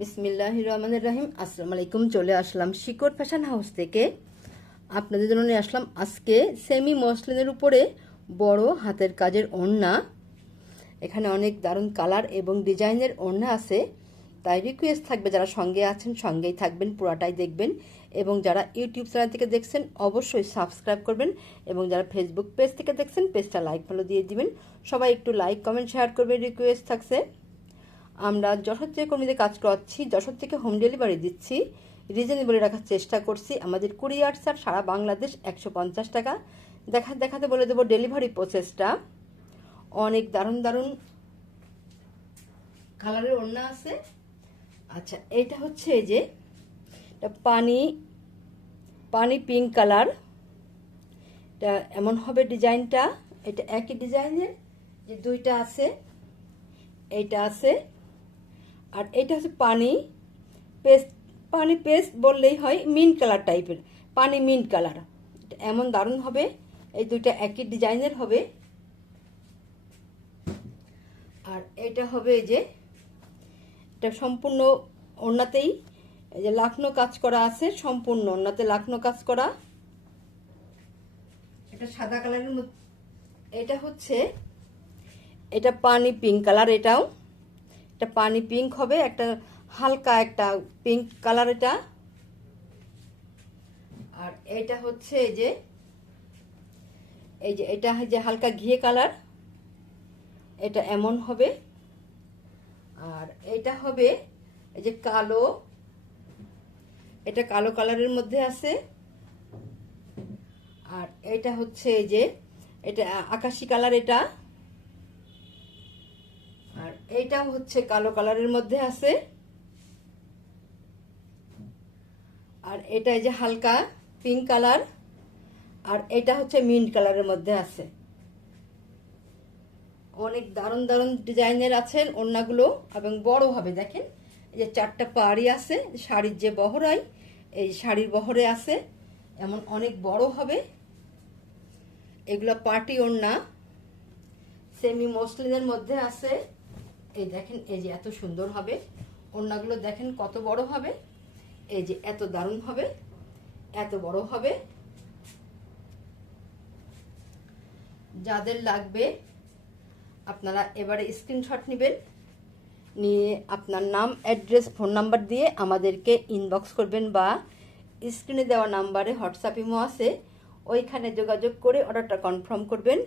বিসমিল্লাহির রহমানির রহিম। আসসালামু আলাইকুম। চলে আসলাম শিকড় ফ্যাশন হাউস থেকে। আপনাদের জন্য নিয়ে আসলাম আজকে সেমি মসলিনের উপরে বড় হাতের কাজের ওড়না। এখানে অনেক দারুণ কালার এবং ডিজাইনের ওড়না আছে। তাই রিকোয়েস্ট থাকবে, যারা সঙ্গে আছেন সঙ্গেই থাকবেন, পুরাটাই দেখবেন। এবং যারা ইউটিউব চ্যানেল থেকে দেখছেন অবশ্যই সাবস্ক্রাইব করবেন, এবং যারা ফেসবুক পেজ থেকে দেখছেন পেজটা লাইক ফলো দিয়ে দিবেন। সবাই একটু লাইক কমেন্ট শেয়ার করবে, রিকোয়েস্ট থাকছে। আমরা যশোর থেকে কর্মীদের কাজ করাচ্ছি, যশোর থেকে হোম ডেলিভারি দিচ্ছি, রিজনেবল রাখার চেষ্টা করছি। আমাদের কুরিয়ার চার্জ সারা বাংলাদেশ 150 টাকা। দেখাতে বলে দেবো ডেলিভারি প্রসেসটা। অনেক দারুণ দারুণ কালারের ওড়না আছে। আচ্ছা, এটা হচ্ছে এই যে পানি পিঙ্ক কালার। এটা এমন হবে ডিজাইনটা। এটা একই ডিজাইনের যে দুইটা আছে, এইটা আছে, আর এটা হচ্ছে পানি পেস্ট বললেই হয়, মিন্ট কালার টাইপের, পানি মিন্ট কালার। এমন দারুণ হবে। এই দুইটা একই ডিজাইনের হবে। আর এটা হবে এই যে, এটা সম্পূর্ণ ওড়নাতেই এই যে লাখনো কাজ করা আছে, সম্পূর্ণ ওড়নাতে লাখনো কাজ করা। এটা সাদা কালারের মধ্যে, এটা হচ্ছে এটা পানি পিঙ্ক কালার। এটা পানি পিঙ্ক হবে, একটা হালকা একটা পিঙ্ক কালার এটা। আর এটা হচ্ছে এই যে এটা যে হালকা ঘিয়ে কালার, এটা এমন হবে। আর এটা হবে এই যে কালো, এটা কালো কালারের মধ্যে আছে। আর এটা হচ্ছে এই যে এটা আকাশি কালার এটা। আর এইটাও হচ্ছে কালো কালারের মধ্যে আছে। আর এটা এই যে হালকা পিঙ্ক কালার। আর এটা হচ্ছে মিন্ট কালারের মধ্যে আছে। অনেক দারুণ দারুণ ডিজাইনের আছেন ওড়নাগুলো, এবং বড় হবে। দেখেন এই যে 4টা পাড়ি আছে, শাড়ির যে বহরাই এই শাড়ির বহরে আছে, এমন অনেক বড় হবে। এগুলো পার্টি ওড়না, সেমি মসলিনের মধ্যে আছে। এই দেখেন, এই যে এত সুন্দর হবে ওড়নাগুলো, দেখেন কত বড় হবে। এই যে এত দারুণ হবে, এত বড় হবে। যাদের লাগবে আপনারা এবারে স্ক্রিনশট নেবেন, নিয়ে আপনার নাম, অ্যাড্রেস, ফোন নাম্বার দিয়ে আমাদেরকে ইনবক্স করবেন, বা স্ক্রিনে দেওয়া নাম্বারে হোয়াটসঅ্যাপ ইমো আছে, ওইখানে যোগাযোগ করে অর্ডারটা কনফার্ম করবেন।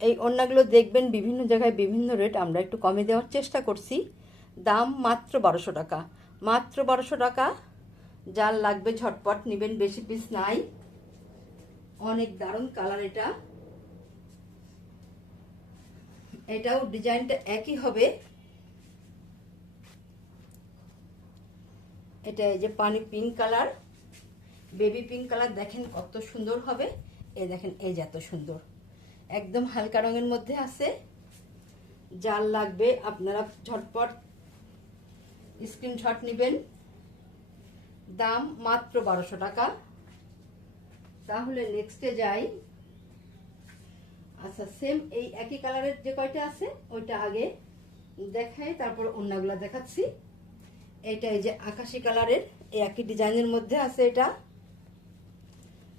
এই ওড়নাগুলো দেখবেন বিভিন্ন জায়গায় বিভিন্ন রেট, আমরা একটু কমে দেওয়ার চেষ্টা করছি। দাম মাত্র 1200 টাকা, মাত্র 1200 টাকা। যার লাগবে ঝটপট নেবেন, বেশি পিস নাই। অনেক দারুণ কালার এটা। এটাও ডিজাইনটা একই হবে। এটা এই যে পানি pink colour, baby pink colour, দেখেন কত সুন্দর হবে। এই দেখেন, এই যে এত সুন্দর, একদম হালকা রঙের মধ্যে আছে। যার লাগবে আপনারা ঝটপট স্ক্রিনশট নেবেন। দাম মাত্র 1200 টাকা। তাহলে নেক্সটে যাই। আচ্ছা, সেম এই একই কালারের যে কয়টা আছে ওইটা আগে দেখাই, তারপর অন্যগুলো দেখাচ্ছি। এইটা এই যে আকাশি কালারের, এই একই ডিজাইনের মধ্যে আছে এটা।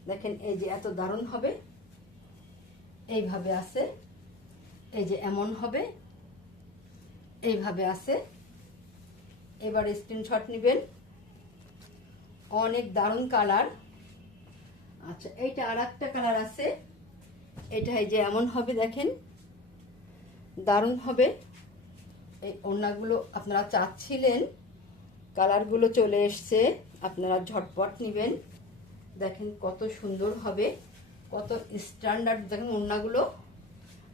দেখেন এই যে এত দারুণ হবে, এইভাবে আছে। এই যে এমন হবে, এইভাবে আছে। এবার স্ক্রিনশট নেবেন। অনেক দারুণ কালার। আচ্ছা, এইটা আর একটা কালার আছে। এটা এই যে এমন হবে, দেখেন দারুণ হবে। এই ওড়নাগুলো আপনারা চাচ্ছিলেন, কালারগুলো চলে এসছে, আপনারা ঝটপট নেবেন। দেখেন কত সুন্দর হবে, কত স্ট্যান্ডার্ড দেখেন ওড়নাগুলো,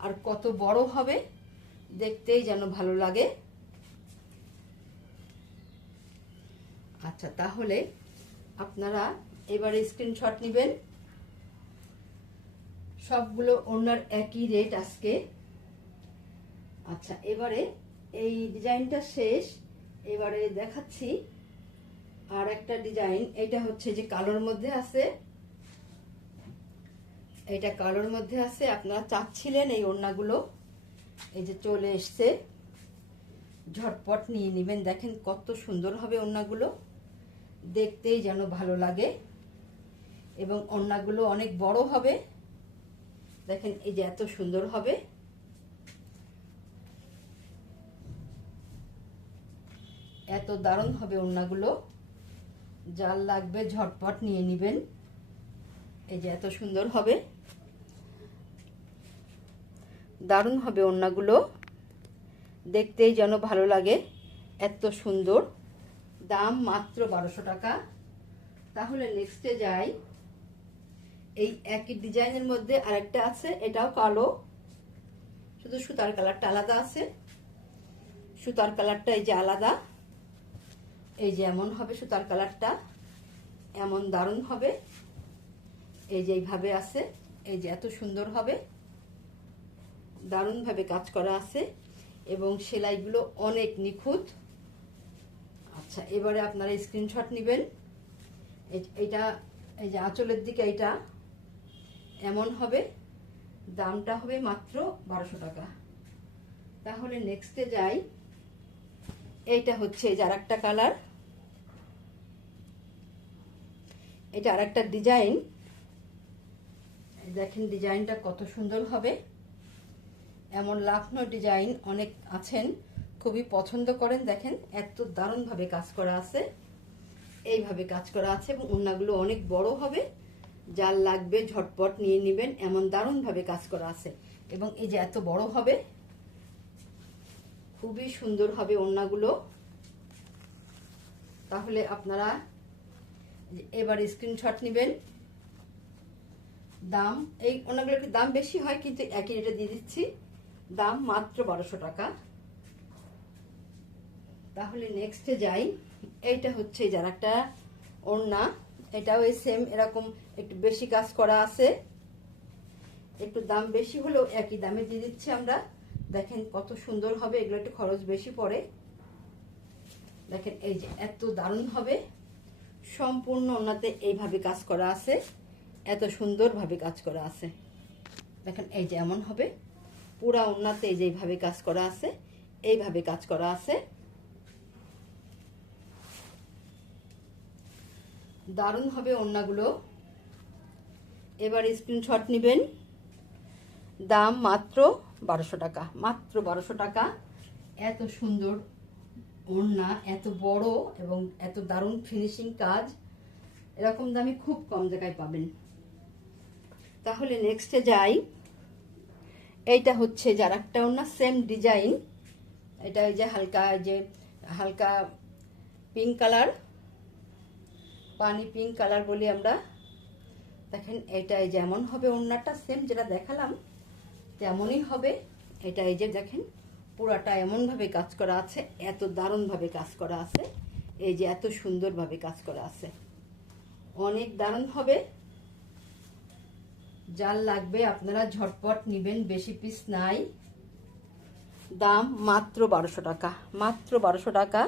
আর কত বড় হবে, দেখতেই যেন ভালো লাগে। আচ্ছা, তাহলে আপনারা এবারে স্ক্রিনশট নেবেন। সবগুলো ওড়নার একই রেট আজকে। আচ্ছা, এবারে এই ডিজাইনটা শেষ, এবারে দেখাচ্ছি আর একটা ডিজাইন। এটা হচ্ছে যে কালোর মধ্যে আছে, এটা কালোর মধ্যে আছে। আপনারা চাচ্ছিলেন এই ওড়নাগুলো, এই যে চলে এসছে। ঝটপট নিয়ে নেবেন। দেখেন কত সুন্দর হবে ওড়নাগুলো, দেখতেই যেন ভালো লাগে, এবং ওড়নাগুলো অনেক বড় হবে। দেখেন এই যে এত সুন্দর হবে, এত দারুণ হবে ওড়নাগুলো। যার লাগবে ঝটপট নিয়ে নেবেন। এই যে এত সুন্দর হবে, দারুণ হবে ওড়নাগুলো, দেখতেই যেন ভালো লাগে, এত সুন্দর। দাম মাত্র 1200 টাকা। তাহলে নেক্সটে যাই। এই একই ডিজাইনের মধ্যে আরেকটা আছে, এটাও কালো, শুধু সুতার কালারটা আলাদা আছে। সুতার কালারটা এই যে আলাদা, এই যে এমন হবে সুতার কালারটা, এমন দারুণ হবে। এই যে এইভাবে আছে, এই যে এত সুন্দর হবে, দারুণভাবে কাজ করা আছে, এবং সেলাইগুলো অনেক নিখুঁত। আচ্ছা, এবারে আপনারা স্ক্রিনশট নেবেন। এইটা এই যে আঁচলের দিকে এইটা এমন হবে, দামটা হবে মাত্র 1200 টাকা। তাহলে নেক্সটে যাই। এইটা হচ্ছে এই যে আরেকটা কালার, এটা আরেকটা ডিজাইন। দেখেন ডিজাইনটা কত সুন্দর হবে, এমন লাখনো ডিজাইন অনেক আছেন, খুবই পছন্দ করেন। দেখেন এত দারুণভাবে কাজ করা আছে, এইভাবে কাজ করা আছে, এবং ওড়নাগুলো অনেক বড় হবে। যার লাগবে ঝটপট নিয়ে নেবেন, এমন দারুণভাবে কাজ করা আছে, এবং এই যে এত বড় হবে, খুবই সুন্দর হবে ওড়নাগুলো। তাহলে আপনারা এবার স্ক্রিনশট নেবেন। দাম, এই ওড়নাগুলো একটু দাম বেশি হয়, কিন্তু একই রেটে দিয়ে দিচ্ছি, দাম মাত্র 1200 টাকা। তাহলে নেক্সটে যাই। এইটা হচ্ছে যার একটা ওড়না, এটাও এই সেম এরকম একটু বেশি কাজ করা আছে, একটু দাম বেশি হলেও একই দামে দিয়ে দিচ্ছি আমরা। দেখেন কত সুন্দর হবে, এগুলো একটু খরচ বেশি পড়ে। দেখেন এই যে এত দারুণ হবে, সম্পূর্ণ ওড়নাতে এইভাবে কাজ করা আছে, এত সুন্দরভাবে কাজ করা আছে। দেখেন এই যে এমন হবে, পুরা ওড়নাতে এই যে এইভাবে কাজ করা আছে, এইভাবে কাজ করা আছে, দারুণ হবে ওড়নাগুলো। এবার স্ক্রিনশট নেবেন। দাম মাত্র 1200 টাকা, মাত্র 1200 টাকা। এত সুন্দর ওড়না, এত বড়, এবং এত দারুণ ফিনিশিং কাজ, এরকম দামে খুব কম জায়গায় পাবেন। তাহলে নেক্সটে যাই। এইটা হচ্ছে যার একটা ওড়না, সেম ডিজাইন। এটা এই যে হালকা পিঙ্ক কালার, পানি পিঙ্ক কালার বলি আমরা। দেখেন এটা এই যেমন হবে ওড়নাটা, সেম যেটা দেখালাম তেমনই হবে। এটা এই যে দেখেন পুরাটা এমনভাবে কাজ করা আছে, এত দারুণভাবে কাজ করা আছে, এই যে এত সুন্দরভাবে কাজ করা আছে, অনেক দারুণ হবে। যার লাগবে আপনারা ঝটপট নেবেন, বেশি পিস নাই। দাম মাত্র 1200 টাকা, মাত্র 1200 টাকা।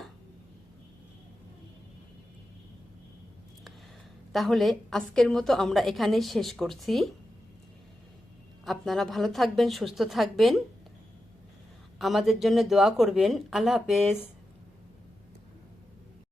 তাহলে আজকের মতো আমরা এখানেই শেষ করছি। আপনারা ভালো থাকবেন, সুস্থ থাকবেন, আমাদের জন্য দোয়া করবেন। আল্লাহ হাফেজ।